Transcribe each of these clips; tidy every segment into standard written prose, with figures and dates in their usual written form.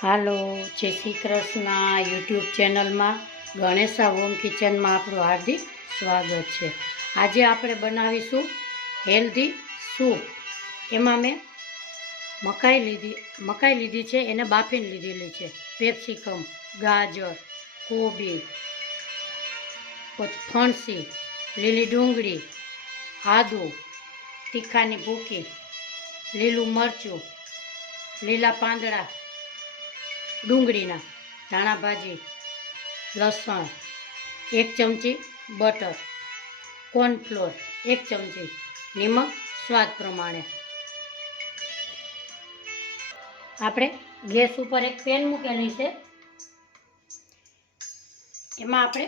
હાલો, જય શ્રી કૃષ્ણ. યુટ્યુબ ચેનલમાં ગણેશા હોમ કિચનમાં આપણું હાર્દિક સ્વાગત છે. આજે આપણે બનાવીશું હેલ્ધી સૂપ. એમાં મેં મકાઈ લીધી છે, એને બાફીને લીધેલી છે. પેપ્સિકમ, ગાજર, કોબી, ફણસી, લીલી ડુંગળી, આદુ, તીખાની ભૂકી, લીલું મરચું, લીલા પાંદડા ડુંગળીના, ધાણા ભાજી, લસણ, 1 ચમચી બટર, કોર્નફ્લોર 1 ચમચી, નિમક સ્વાદ પ્રમાણે. આપણે ગેસ ઉપર એક પેન મૂકેલી છે, એમાં આપણે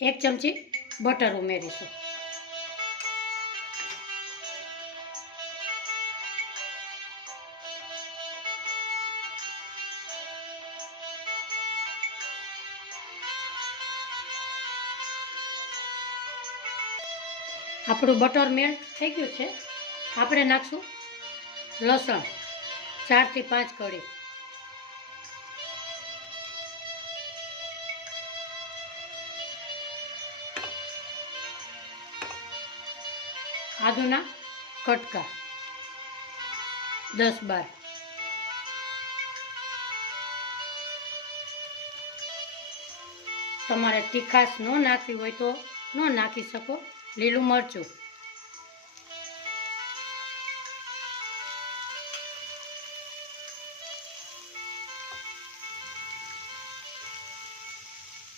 1 ચમચી બટર ઉમેરીશું. આપણું બટર મેલ્ટ થઈ ગયું છે. આપણે નાખશું લસણ 4 થી 5 કળી, આદુના કટકા 10-12, તમારે તીખાશ ન નાખવી હોય તો ન નાખી શકો. લીલું મરચું,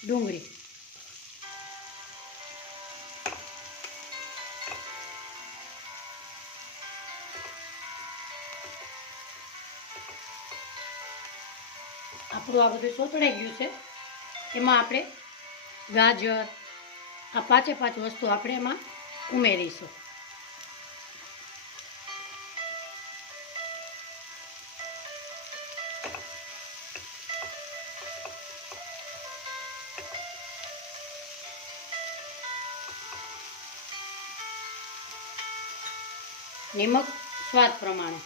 ડુંગળી, આપણું આ બધું સોતળાઈ ગયું છે. એમાં આપણે ગાજર, આ 5 વસ્તુ આપણે એમાં ઉમેરીશું. નિમક સ્વાદ પ્રમાણે.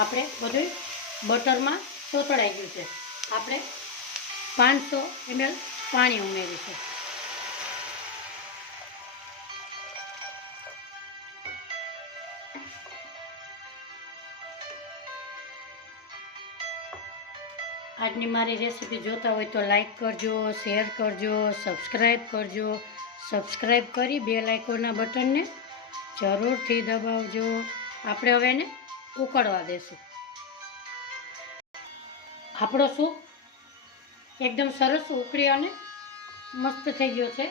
આપણે બધું બટરમાં સોતળાઈ ગયું છે. આપણે 500 ml પાણી ઉમેરીશું. આજની મારી રેસીપી જોતા હોય તો લાઈક કરજો, શેર કરજો, સબસ્ક્રાઈબ કરજો. સબસ્ક્રાઈબ કરી બેલ આઇકોનના બટનને જરૂરથી દબાવજો. આપણે હવે એને ઉકળવા દેશું. આપણો સૂપ એકદમ સરસ ઉકળી અને મસ્ત થઈ ગયો છે.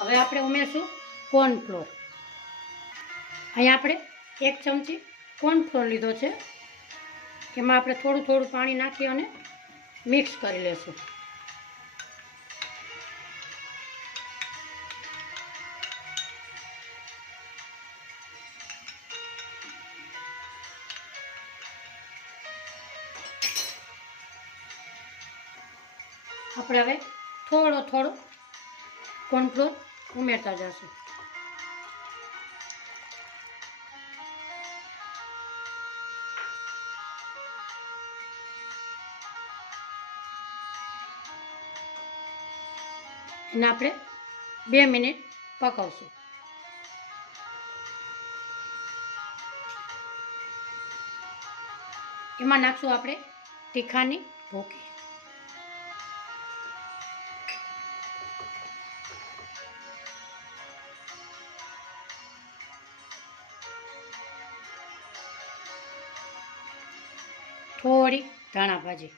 હવે આપણે ઉમેરશું કોર્નફ્લોર. અહીંયા આપણે 1 ચમચી કોર્નફ્લોર લીધો છે. એમાં આપણે થોડું થોડું પાણી નાખી અને મિક્સ કરી લેશું. આપણે હવે થોડો થોડો કોર્નફ્લોર ઉમેરતા જશું. એને આપણે 2 મિનિટ પકાવશું. એમાં નાખશું આપણે તીખાની ભૂકી. થોડી ધાણા ભાજી,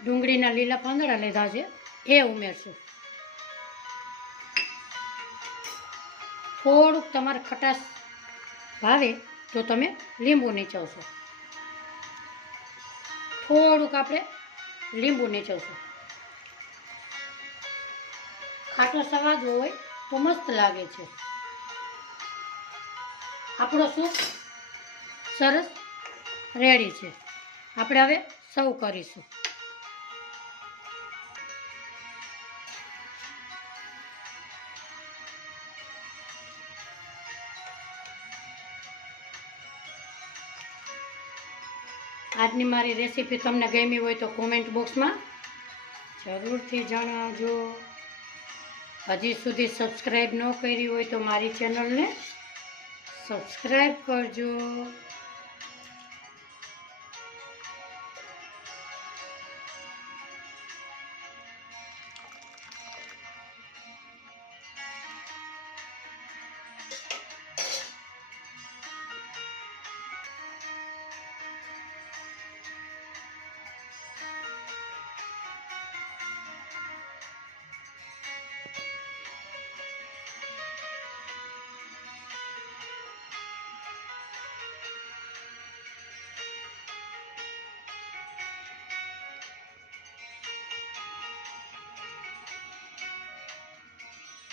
ડુંગળીના લીલા પાંદડા લીધા છે એ ઉમેરશું. થોડુંક તમારે ખટાશ ભાવે તો તમે લીંબુ નીચવશો. થોડુંક આપણે લીંબુ નીચવશું. ખાટો સ્વાદ હોય તો મસ્ત લાગે છે. આપણો સૂપ સરસ રેડી છે. આપણે હવે સર્વ કરીશું. આજની મારી રેસીપી તમને ગમી હોય તો કોમેન્ટ બોક્સમાં જરૂરથી જણાવજો. હજી સુધી સબસ્ક્રાઈબ ન કરી હોય તો મારી ચેનલને સબસ્ક્રાઈબ કરજો.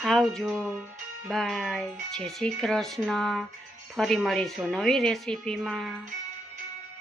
આવજો. બાય. જય શ્રી કૃષ્ણ. ફરી મળીશું નવી રેસીપીમાં.